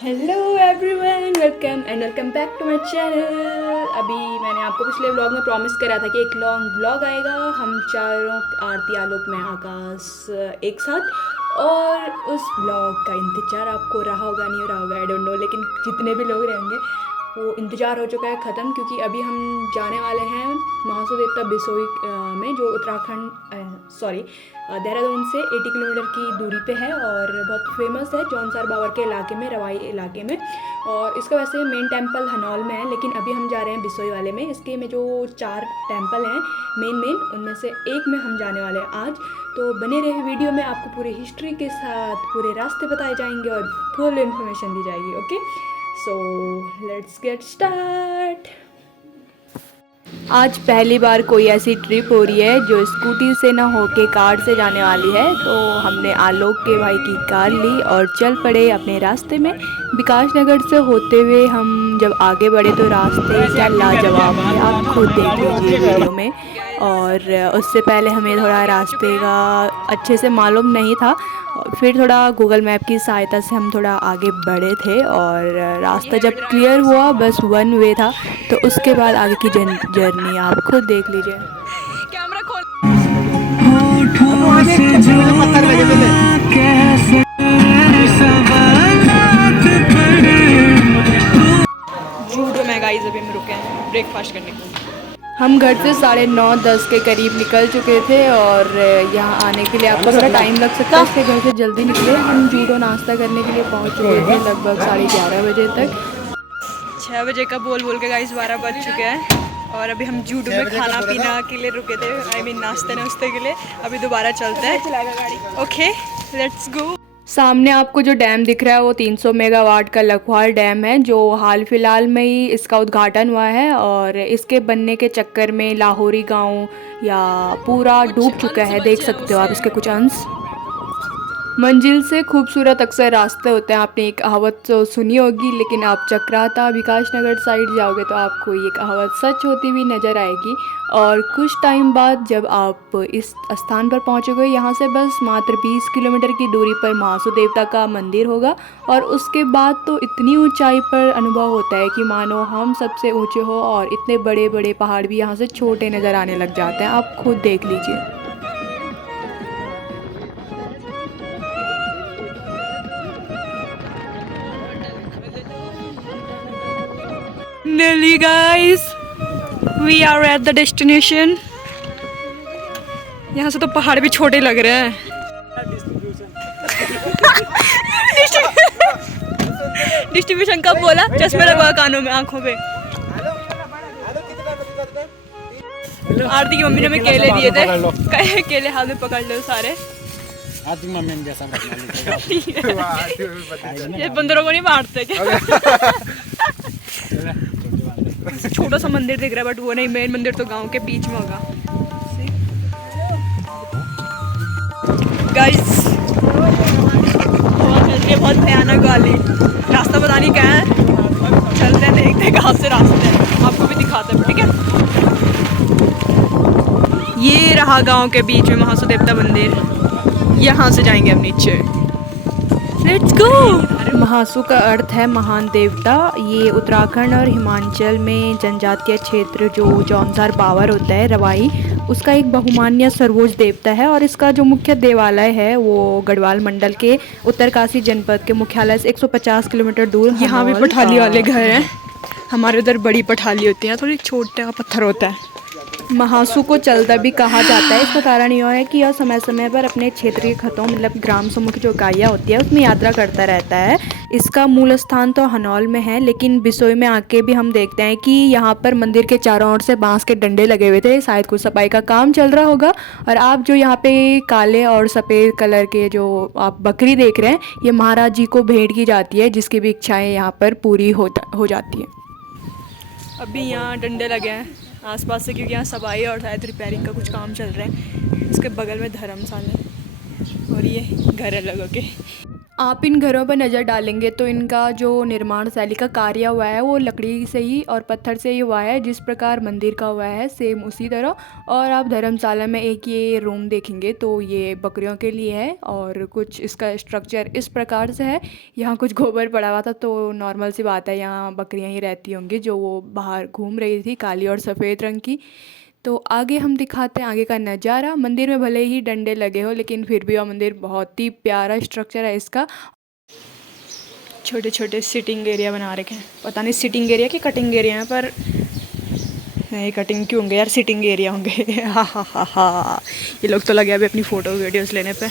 Hello everyone, welcome back to my channel. अभी मैंने आपको पिछले व्लॉग में प्रॉमिस करा था कि एक लॉन्ग व्लॉग आएगा, हम चारों आरती आलोक में आकाश एक साथ। और उस व्लॉग का इंतज़ार आपको रहा होगा नहीं रहा होगा, आई डोंट नो, लेकिन जितने भी लोग रहेंगे वो इंतज़ार हो चुका है ख़त्म, क्योंकि अभी हम जाने वाले हैं महासू देवता बिसोई में, जो उत्तराखंड सॉरी देहरादून से 80 किलोमीटर की दूरी पे है और बहुत फेमस है जौनसार बावर के इलाके में, रवाई इलाके में। और इसका वैसे मेन टेम्पल हनौल में है, लेकिन अभी हम जा रहे हैं बिसोई वाले में। इसके में जो 4 टेम्पल हैं मेन उनमें से एक में हम जाने वाले हैं आज। तो बने रहे वीडियो में, आपको पूरी हिस्ट्री के साथ पूरे रास्ते बताए जाएंगे और फुल इन्फॉर्मेशन दी जाएगी। Okay, so let's get start. आज पहली बार कोई ऐसी ट्रिप हो रही है जो स्कूटी से ना होके कार से जाने वाली है, तो हमने आलोक के भाई की कार ली और चल पड़े अपने रास्ते में। विकास नगर से होते हुए हम जब आगे बढ़े तो रास्ते क्या लाजवाब है, आप खुद देख लीजिए वीडियो में। और उससे पहले हमें थोड़ा रास्ते का अच्छे से मालूम नहीं था, फिर थोड़ा गूगल मैप की सहायता से हम थोड़ा आगे बढ़े थे और रास्ता जब क्लियर हुआ, बस वन वे था, तो उसके बाद आगे की जर्नी आप खुद देख लीजिए। कैमरा खोल। जूडो में गाइस अभी हम रुके हैं ब्रेकफास्ट करने को। हम घर से 9:30-10 के करीब निकल चुके थे और यहाँ आने के लिए आपको थोड़ा टाइम लग सकता है, इसके घर से जल्दी निकले। हम जूडो नाश्ता करने के लिए पहुँच चुके थे लगभग 11:30 बजे तक। 6 बजे का बोल के गाइस 12 बज चुके हैं और अभी हम जूडो में खाना पीना के लिए रुके थे, आई मीन नाश्ते के लिए। अभी दोबारा चलते हैं। Okay, let's go. सामने आपको जो डैम दिख रहा है वो 300 मेगावाट का लखवाल डैम है, जो हाल फिलहाल में ही इसका उद्घाटन हुआ है। और इसके बनने के चक्कर में लाहौरी गांव या पूरा डूब चुका है, देख सकते हो आप इसके कुछ अंश। मंजिल से खूबसूरत अक्सर रास्ते होते हैं, आपने एक कहावत तो सुनी होगी, लेकिन आप चक्राता विकास नगर साइड जाओगे तो आपको ये कहावत सच होती हुई नज़र आएगी। और कुछ टाइम बाद जब आप इस स्थान पर पहुंचोगे, यहाँ से बस मात्र 20 किलोमीटर की दूरी पर महासू देवता का मंदिर होगा। और उसके बाद तो इतनी ऊंचाई पर अनुभव होता है कि मानो हम सबसे ऊंचे हो, और इतने बड़े बड़े पहाड़ भी यहाँ से छोटे नज़र आने लग जाते हैं, आप खुद देख लीजिए। Nearly guys, we are at the destination. यहाँ से तो पहाड़ भी छोटे लग रहे हैं। डिस्ट्रीब्यूशन कब बोला? चश्मे लगवा कानों में, आंखों पे। आरती की मम्मी ने हमें केले दिए थे, केले हाथ में पकड़ लो सारे। मम्मी ने जैसा ये बंदरों को नहीं मारते क्या? छोटा सा मंदिर दिख रहा है, बट वो नहीं, मेन मंदिर तो गांव के बीच में होगा। गाइस बहुत भयानक वाली रास्ता पता नहीं क्या है, चलते हैं देखते हैं कहाँ से रास्ते हैं, आपको भी दिखाते हैं। ठीक है, ये रहा गांव के बीच में महासू देवता मंदिर, यहाँ से जाएंगे हम नीचे। Let's go. महासू का अर्थ है महान देवता। ये उत्तराखंड और हिमाचल में जनजातीय क्षेत्र जो जौनसार बावर होता है, रवाई, उसका एक बहुमान्य सर्वोच्च देवता है। और इसका जो मुख्य देवालय है वो गढ़वाल मंडल के उत्तरकाशी जनपद के मुख्यालय से 150 किलोमीटर दूर। यहाँ भी पठाली वाले घर हैं, हमारे उधर बड़ी पठाली होती है, थोड़ी छोटा पत्थर होता है। महासू को चलदा भी कहा जाता है, इसका कारण यह है कि यह समय समय पर अपने क्षेत्रीय खतों, मतलब ग्राम समूह की जो इकाइयाँ होती है उसमें यात्रा करता रहता है। इसका मूल स्थान तो हनौल में है, लेकिन बिसोई में आके भी हम देखते हैं कि यहाँ पर मंदिर के चारों ओर से बांस के डंडे लगे हुए थे, शायद कुछ सफाई का काम चल रहा होगा। और आप जो यहाँ पे काले और सफ़ेद कलर के जो आप बकरी देख रहे हैं, ये महाराज जी को भेंट की जाती है, जिसकी भी इच्छाएँ यहाँ पर पूरी हो जाती हैं। अभी यहाँ डंडे लगे हैं आसपास से, क्योंकि यहाँ सफाई और शायद रिपेयरिंग का कुछ काम चल रहा है। इसके बगल में धर्मशाला है और ये घर है लोगों के। आप इन घरों पर नज़र डालेंगे तो इनका जो निर्माण शैली का कार्य हुआ है वो लकड़ी से ही और पत्थर से ही हुआ है, जिस प्रकार मंदिर का हुआ है सेम उसी तरह। और आप धर्मशाला में एक ये रूम देखेंगे तो ये बकरियों के लिए है और कुछ इसका स्ट्रक्चर इस प्रकार से है। यहाँ कुछ गोबर पड़ा हुआ था तो नॉर्मल सी बात है, यहाँ बकरियाँ ही रहती होंगी जो वो बाहर घूम रही थी, काली और सफ़ेद रंग की। तो आगे हम दिखाते हैं आगे का नज़ारा। मंदिर में भले ही डंडे लगे हो लेकिन फिर भी वह मंदिर बहुत ही प्यारा स्ट्रक्चर है इसका। छोटे छोटे सिटिंग एरिया बना रखे हैं, पता नहीं सिटिंग एरिया की कटिंग एरिया है, पर नहीं कटिंग क्यों होंगे यार, सिटिंग एरिया होंगे। हा हा हा हा, ये लोग तो लगे अभी अपनी फ़ोटो वीडियोज़ लेने पे।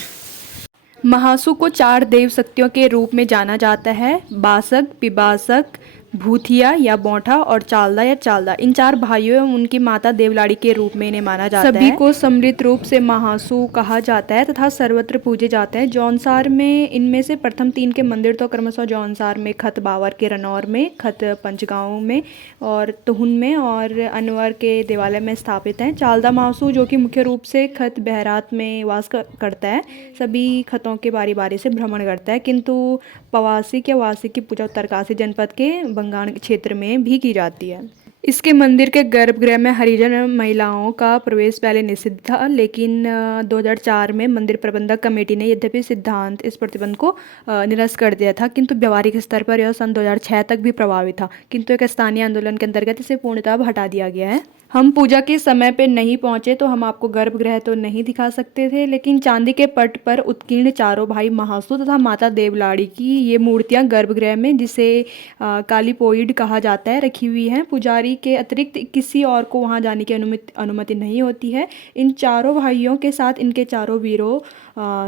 महासु को 4 देव शक्तियों के रूप में जाना जाता है, बासक, पिबासक, भूथिया या बौठा और चालदा या चालदा। इन 4 भाइयों एवं उनकी माता देवलाड़ी के रूप में इन्हें माना जाता है। सभी को सम्मिलित रूप से महासु कहा जाता है तथा सर्वत्र पूजे जाते हैं। जौनसार में इनमें से प्रथम 3 के मंदिर तो क्रमशः जौनसार में, खत बावर के रनौर में, खत पंचगांव में और तुहुन में और अनवर के देवालय में स्थापित हैं। चालदा महासु जो कि मुख्य रूप से खत बहरात में वास करता है, सभी खतों के बारी बारी से भ्रमण करता है, किंतु पवासिक या वासिक की पूजा उत्तरकाशी जनपद के बंगाण क्षेत्र में भी की जाती है। इसके मंदिर के गर्भगृह में हरिजन महिलाओं का प्रवेश पहले निषिद्ध था, लेकिन 2004 में मंदिर प्रबंधक कमेटी ने यद्यपि सिद्धांत इस प्रतिबंध को निरस्त कर दिया था, किंतु व्यवहारिक स्तर पर यह सन 2006 तक भी प्रभावी था, किंतु एक स्थानीय आंदोलन के अंतर्गत इसे पूर्णतः हटा दिया गया है। हम पूजा के समय पे नहीं पहुंचे तो हम आपको गर्भगृह तो नहीं दिखा सकते थे, लेकिन चांदी के पट पर उत्कीर्ण चारों भाई महासु तथा माता देवलाड़ी की ये मूर्तियां गर्भगृह में, जिसे कालीपोइड कहा जाता है, रखी हुई हैं। पुजारी के अतिरिक्त किसी और को वहां जाने की अनुमति नहीं होती है। इन चारों भाइयों के साथ इनके चारों वीरों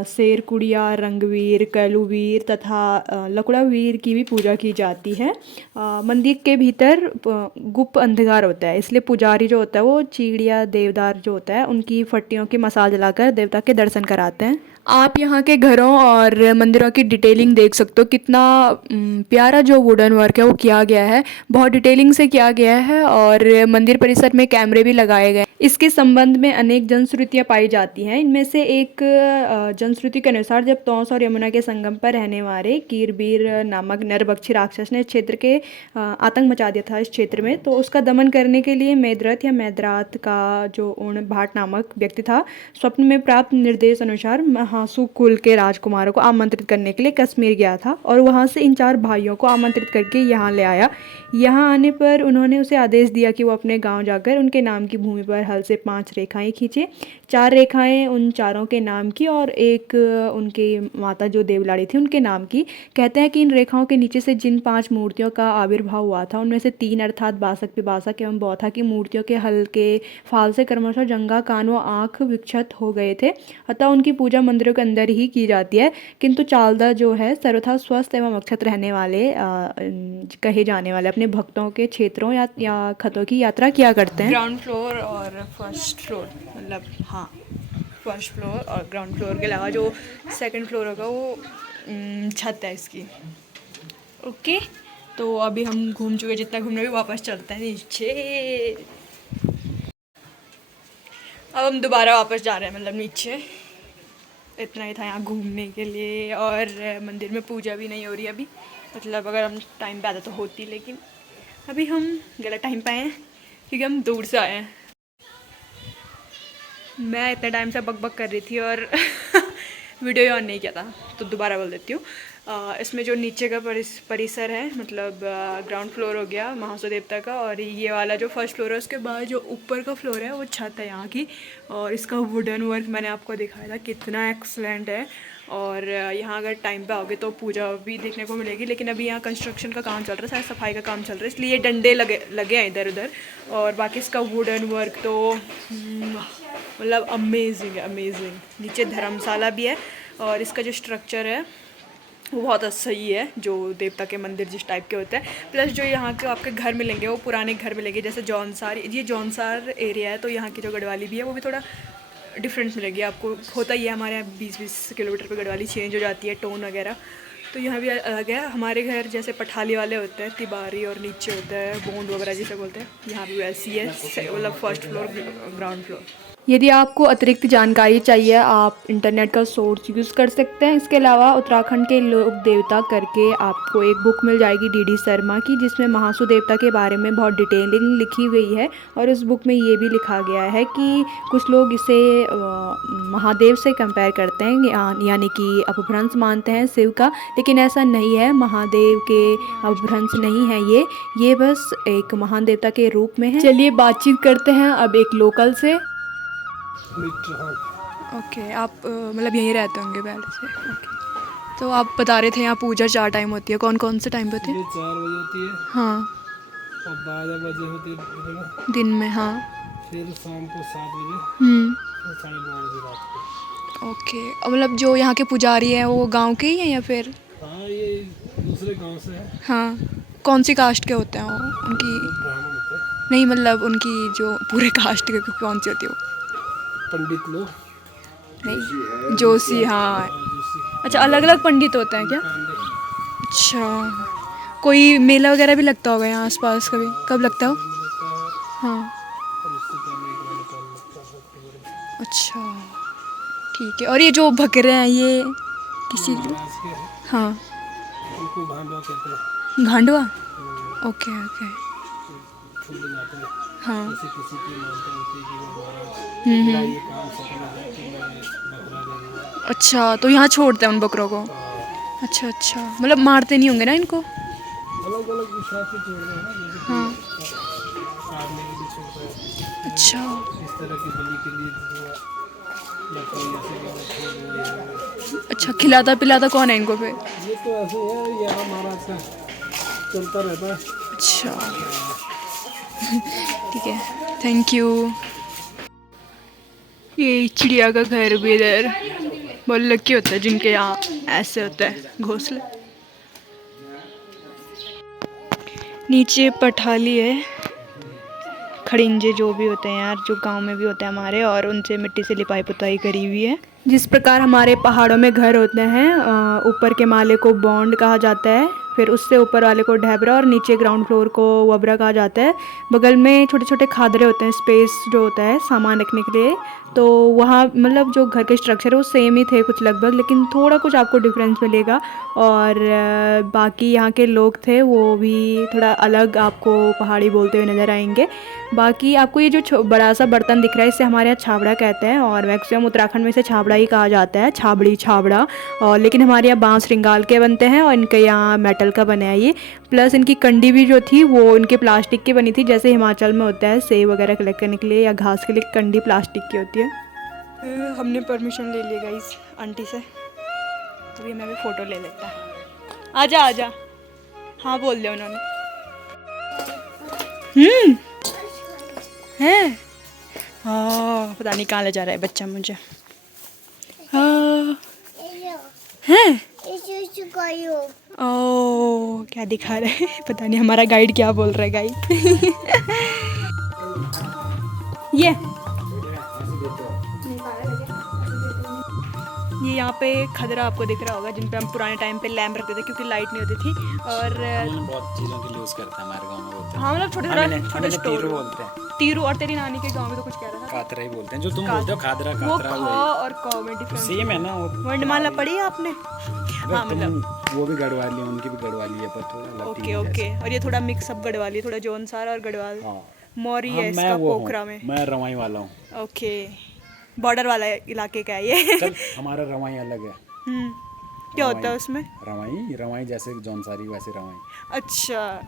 शेर कुड़िया, रंगवीर, कैलूवीर तथा लकुड़ावीर की भी पूजा की जाती है। मंदिर के भीतर गुप्त अंधकार होता है, इसलिए पुजारी जो होता है वो चिड़िया देवदार जो होता है उनकी फट्टियों की मसाल जलाकर देवता के दर्शन कराते हैं। आप यहाँ के घरों और मंदिरों की डिटेलिंग देख सकते हो, कितना प्यारा जो वुडन वर्क है वो किया गया है, बहुत डिटेलिंग से किया गया है और मंदिर परिसर में कैमरे भी लगाए गए। इसके संबंध में अनेक जनश्रुतियाँ पाई जाती हैं। इनमें से एक जनश्रुति के अनुसार जब तौस और यमुना के संगम पर रहने वाले कीरबीर नामक नरभक्षी राक्षस ने क्षेत्र के आतंक मचा दिया था इस क्षेत्र में, तो उसका दमन करने के लिए मैद्रथ या मैद्रात का जो उण भाट नामक व्यक्ति था, स्वप्न में प्राप्त निर्देश अनुसार महासु कुल के राजकुमारों को आमंत्रित करने के लिए कश्मीर गया था और वहाँ से इन 4 भाइयों को आमंत्रित करके यहाँ ले आया। यहाँ आने पर उन्होंने उसे आदेश दिया कि वो अपने गांव जाकर उनके नाम की भूमि पर हल से 5 रेखाएं खींचे। 4 रेखाएं उन चारों के नाम की और एक उनके माता जो देवलाड़ी थी उनके नाम की। कहते हैं कि इन रेखाओं के नीचे से जिन 5 मूर्तियों का आविर्भाव हुआ था उनमें से 3 अर्थात बासक, पिबासक एवं बौथा की मूर्तियों के हल के फाल से क्रमशः जंघा, कान व आँख विक्षत हो गए थे, अतः उनकी पूजा मंदिरों के अंदर ही की जाती है। किंतु चालदा जो है सर्वथा स्वस्थ एवं अक्षत रहने वाले कहे जाने वाले अपने भक्तों के क्षेत्रों या खतों की यात्रा किया करते हैं। ग्राउंड फ्लोर और फर्स्ट फ्लोर, मतलब हाँ फर्स्ट फ्लोर और ग्राउंड फ्लोर के अलावा जो सेकंड फ्लोर होगा वो छत है इसकी। ओके, तो अभी हम घूम चुके, जितना घूमने भी वापस चलते हैं नीचे। अब हम दोबारा वापस जा रहे हैं, मतलब नीचे। इतना ही था यहाँ घूमने के लिए, और मंदिर में पूजा भी नहीं हो रही अभी, मतलब अगर हम टाइम पे आते तो होती, लेकिन अभी हम गलत टाइम पे आए हैं क्योंकि हम दूर से आए हैं। मैं इतने टाइम से बक कर रही थी और वीडियो ऑन नहीं किया था, तो दोबारा बोल देती हूँ। इसमें जो नीचे का परिसर है, मतलब ग्राउंड फ्लोर हो गया महासु देवता का, और ये वाला जो फर्स्ट फ्लोर है उसके बाद जो ऊपर का फ्लोर है वो छत है यहाँ की, और इसका वुडन वर्क मैंने आपको दिखाया था कितना एक्सलेंट है। और यहाँ अगर टाइम पे आओगे तो पूजा भी देखने को मिलेगी, लेकिन अभी यहाँ कंस्ट्रक्शन का काम चल रहा है, शायद सफाई का काम चल रहा है, इसलिए डंडे लगे हैं इधर उधर। और बाकी इसका वुडन वर्क तो मतलब अमेजिंग है, अमेजिंग। नीचे धर्मशाला भी है और इसका जो स्ट्रक्चर है वो बहुत सही है, जो देवता के मंदिर जिस टाइप के होते हैं। प्लस जो यहाँ के आपके घर मिलेंगे वो पुराने घर मिलेंगे, जैसे जौनसार, ये जौनसार एरिया है तो यहाँ की जो गढ़वाली भी है वो भी थोड़ा डिफरेंट मिलेगी आपको। होता ही है हमारे यहाँ 20-20 किलोमीटर पर गढ़वाली चेंज हो जाती है, टोन वगैरह, तो यहाँ भी अलग है। हमारे घर जैसे पठाली वाले होते हैं, तिबारी, और नीचे होता है बोंड वगैरह जिसे बोलते हैं, यहाँ भी वैसी है, मतलब फर्स्ट फ्लोर ग्राउंड फ्लोर। यदि आपको अतिरिक्त जानकारी चाहिए आप इंटरनेट का सोर्स यूज़ कर सकते हैं। इसके अलावा उत्तराखंड के लोक देवता करके आपको एक बुक मिल जाएगी डीडी शर्मा की, जिसमें महासू देवता के बारे में बहुत डिटेलिंग लिखी हुई है। और उस बुक में ये भी लिखा गया है कि कुछ लोग इसे महादेव से कंपेयर करते हैं, यानी कि अपभ्रंश मानते हैं शिव का, लेकिन ऐसा नहीं है। महादेव के अपभ्रंश नहीं है ये बस एक महान देवता के रूप में है। चलिए बातचीत करते हैं अब एक लोकल से। ओके, आप मतलब यहीं रहते होंगे पहले से? ओके, तो आप बता रहे थे यहाँ पूजा 4 टाइम होती है, कौन कौन से टाइम पे होती है? 4 बजे होती है। हाँ। और 12 बजे होती है दिन में। हाँ। फिर शाम को 7 बजे और 9:30 बजे रात को। ओके, और मतलब जो यहाँ के पुजारी हैं वो गांव के ही हैं या फिर? हाँ, ये दूसरे गांव से है। हाँ, कौन सी कास्ट के होते हैं वो? उनकी ब्राह्मण होते हैं। नहीं, मतलब उनकी जो पूरे कास्ट के कौन सी होती है वो? पंडित लोग नहीं, जोशी। हाँ। अच्छा, अलग अलग पंडित होते हैं क्या? अच्छा, कोई मेला वगैरह भी लगता होगा यहाँ आसपास कभी? कब लगता हो? हाँ। अच्छा, ठीक है। और ये जो बकरे हैं ये किसी? हाँ, उनको भांडवा कहते हैं। घांडवा। Okay okay. हाँ। किसी की मानता होती है कि वो महाराज ये काम सफल हो जाए तो मैं बकरा दे दूँगा। अच्छा, तो यहाँ छोड़ते हैं उन बकरों को? अच्छा अच्छा, मतलब मारते नहीं होंगे ना इनको? अलग अलग विश्वास से छोड़ रहे हैं ना, जैसे हाँ। सारने के लिए छोड़ रहे हैं। अच्छा। इस तरह की बलि के लिए या कोई ऐसे अच्छा, खिलाता पिलाता कौन है इनको फिर? ये तो ऐसे है, यहाँ महाराज का चलता रहता है। अच्छा, ठीक है, थैंक यू। ये चिड़िया का घर भी इधर बहुत लकी होता है जिनके यहाँ ऐसे होता है घोंसले। नीचे पठाली है, खड़िंजे जो भी होते हैं यार, जो गांव में भी होते हैं हमारे, और उनसे मिट्टी से लिपाई पुताई करी हुई है। जिस प्रकार हमारे पहाड़ों में घर होते हैं, ऊपर के माले को बॉन्ड कहा जाता है, फिर उससे ऊपर वाले को ढैबरा और नीचे ग्राउंड फ्लोर को वबरा कहा जाता है। बगल में छोटे छोटे खादरे होते हैं, स्पेस जो होता है सामान रखने के लिए। तो वहाँ मतलब जो घर के स्ट्रक्चर है वो सेम ही थे कुछ लगभग, लेकिन थोड़ा कुछ आपको डिफरेंस मिलेगा। और बाकी यहाँ के लोग थे वो भी थोड़ा अलग आपको पहाड़ी बोलते हुए नज़र आएंगे। बाकी आपको ये जो बड़ा सा बर्तन दिख रहा है इसे हमारे यहाँ छाबड़ा कहते हैं, और मैक्सिमम उत्तराखंड में इसे छाबड़ा ही कहा जाता है, छाबड़ी छाबड़ा। और लेकिन हमारे यहाँ बांस रिंगाल के बनते हैं और इनके यहाँ मेटल का बना है ये। प्लस इनकी कंडी भी जो थी वो इनके प्लास्टिक की बनी थी, जैसे हिमाचल में होता है सेब वगैरह कलेक्ट करने के लिए या घास के लिए कंडी प्लास्टिक की होती है। हमने परमिशन ले ली गाइस आंटी से, तो ये मैं भी फ़ोटो ले लेता है। आजा आजा। हाँ बोल दिया उन्होंने। है। हाँ, पता नहीं कहाँ ले जा रहा है बच्चा मुझे। हाँ हैं। ओ, क्या दिखा रहे हैं पता नहीं, हमारा गाइड क्या बोल रहा है गाइड। ये यहाँ पे खदरा आपको दिख रहा होगा जिन पे हम पुराने टाइम पे लैम्प रखते थे क्योंकि लाइट नहीं होती थी। और बहुत चीज़ों के लिए यूज़ करते हैं हमारे गांव में बोलते हैं। हाँ, मतलब छोटे तीरू बोलते हैं। तीरू। और तेरी नानी के गांव में तो कुछ कह रहा था, कातरा ही बोलते हैं, जो तुम बोलते हो खादरा वो कातरा खा और कौ में डिफरेंस सेम है ना। वर्णमाला पढ़ी है आपने? हाँ, मतलब वो भी गढ़वाली है, उनकी भी गढ़वाली है, पर थोड़ा ओके ओके। और ये थोड़ा मिक्सअप गढ़वाली, थोड़ा जौनसार और गढ़वाल मौरी है इसका पोखरा में। मैं रवाई वाला हूँ। ओके, बॉर्डर वाला इलाके का है ये। हमारा रवाई अलग है। क्या होता है उसमें? रवाई जैसे जौनसारी वैसे रवाई। अच्छा,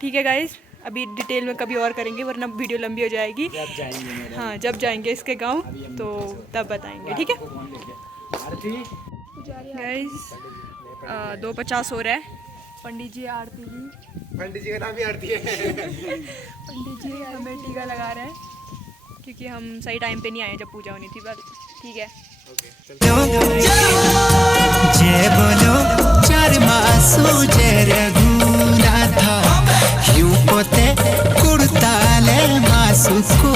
ठीक है गाइस, अभी डिटेल में कभी और करेंगे वरना वीडियो लंबी हो जाएगी। जब जाएंगे हाँ, जब जाएंगे इसके गांव तो तब बताएंगे, ठीक है गाइस। 2:50 हो रहा है। पंडित जी आरती जी, पंडित जी का नाम ही आरती है। पंडित जी हमें टीका लगा रहे हैं क्योंकि हम सही टाइम पे नहीं आए जब पूजा होनी थी, बस ठीक है। जय बोलो चार मासू जय रघुनाथ यूं पोते कुड़ताले मासू को